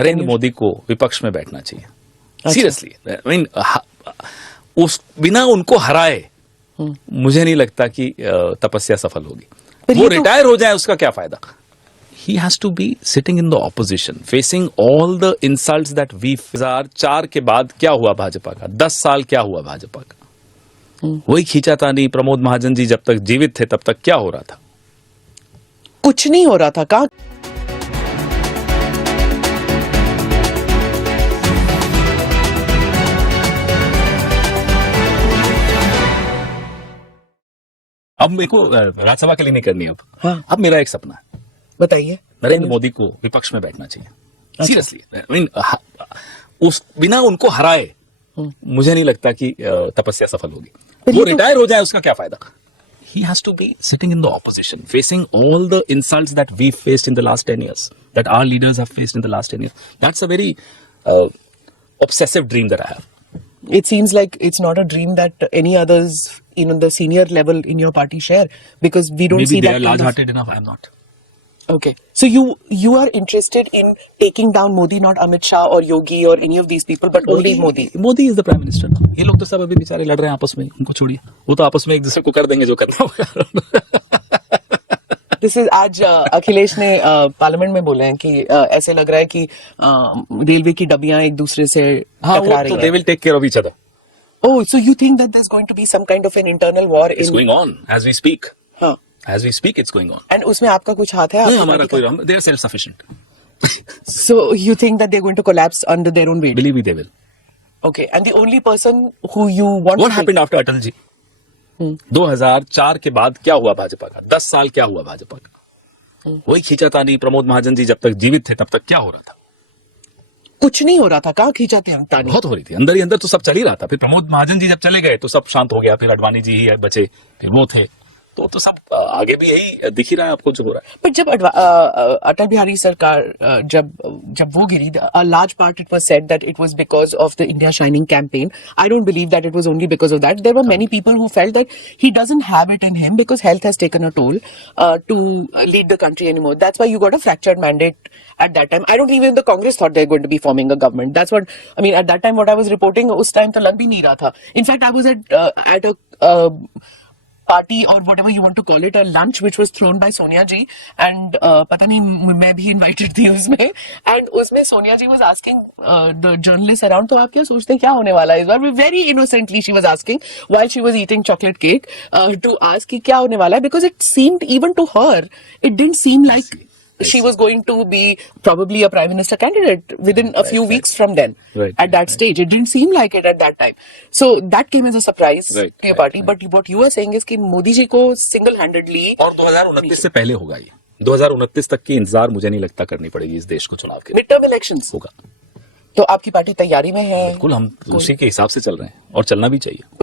नरेंद्र मोदी को विपक्ष में बैठना चाहिए, सीरियसली। आई मीन उस बिना उनको हराए मुझे नहीं लगता कि तपस्या सफल होगी। वो रिटायर हो जाए उसका क्या फायदा? He has to be sitting in the opposition, facing all the insults that we 2004 के बाद क्या हुआ भाजपा का, 10 साल क्या हुआ भाजपा का, वही खींचातानी। प्रमोद महाजन जी जब तक जीवित थे तब तक क्या हो रहा था? कुछ नहीं हो रहा था। कहाँ अब मेरे को राज्यसभा के लिए नहीं करनी अब मेरा एक सपना है, बताइए। नरेंद्र मोदी को विपक्ष में बैठना चाहिए, सीरियसली। आई मीन उस बिना उनको हराए मुझे नहीं लगता कि तपस्या सफल होगी। वो रिटायर हो जाए उसका क्या फायदा? He has to be sitting in the opposition, facing all the insults that we faced in the last 10 years, that our leaders have faced in the last 10 years. That's a very obsessive dream that I have. It seems like it's not a dream that any others, the senior level in your party share, because we don't Maybe see they that. are large-hearted enough. I am not. Okay, so you are interested in taking down Modi, not Amit Shah or Yogi or any of these people, but only Modi. Modi is the prime minister. ये लोग तो सब अभी बेचारे लड़ रहे हैं आपस में, उनको छोड़िए, वो तो आपस में एक दूसरे को कर देंगे जो करना होगा। This is आज अखिलेश ने पार्लियामेंट में बोले हैं कि ऐसे लग रहा है कि रेलवे की डब्बियां एक दूसरे से टकरा रही हैं। They will take care of each other. Oh, so you think that there's going to be some kind of an internal war? It's going on as we speak. हाँ. As we speak, it's going on. And उसमें आपका कुछ हाथ है? नहीं, हमारा कोई, they are self-sufficient. So you think that they're going to collapse under their own weight? Believe me, they will. Okay, and the only person who you want. What happened after Atal ji? 2004 के बाद क्या हुआ भाजपा का? 10 साल क्या हुआ भाजपा का? वही खींचातानी। प्रमोद महाजन जी जब तक जीवित थे तब तक क्या हो रहा था? कुछ नहीं हो रहा था। कहाँ खींचाते हम तानी? बहुत हो रही थी, अंदर ही अंदर तो सब चल ही रहा था। फिर प्रमोद महाजन जी जब चले गए तो सब शांत हो गया, फिर अडवाणी जी ही बचे, फिर वो थे, तो सब आगे भी यही दिख ही रहा है आपको जो हो रहा है। पर जब अटल बिहारी सरकार जब वो गिरी, a large part it was said that it was because of the India Shining campaign. I don't believe that it was only because of that. There were many people who felt that he doesn't have it in him because health has taken a toll to lead the country anymore. That's why you got a fractured mandate at that time. I don't even the Congress thought they're going to be forming a government. That's what I mean. At that time, what I was reporting, उस time तो लग भी नहीं रहा था. In fact, I was at a party or whatever you want to call it, a lunch which was thrown by Sonia ji, and पता नहीं मैं भी invited थी उसमें, and उसमें Sonia ji was asking the journalists around, तो आप क्या सोचते हैं क्या होने वाला है इस बार? Very innocently she was asking while she was eating chocolate cake to ask कि क्या होने वाला है, because it seemed even to her it didn't seem like she was going to be probably a prime minister candidate within a few weeks from then. At that stage, it didn't seem like it at that time. So that came as a surprise to your party. But what you are saying is कि मोदी जी को single-handedly और 2029 से पहले होगा ये। 2029 तक की इंतजार मुझे नहीं लगता करनी पड़ेगी इस देश को चुनाव के। Midterm elections होगा। तो आपकी पार्टी तैयारी में है? बिल्कुल, हम उसी के हिसाब से चल रहे हैं और चलना भी चाहिए।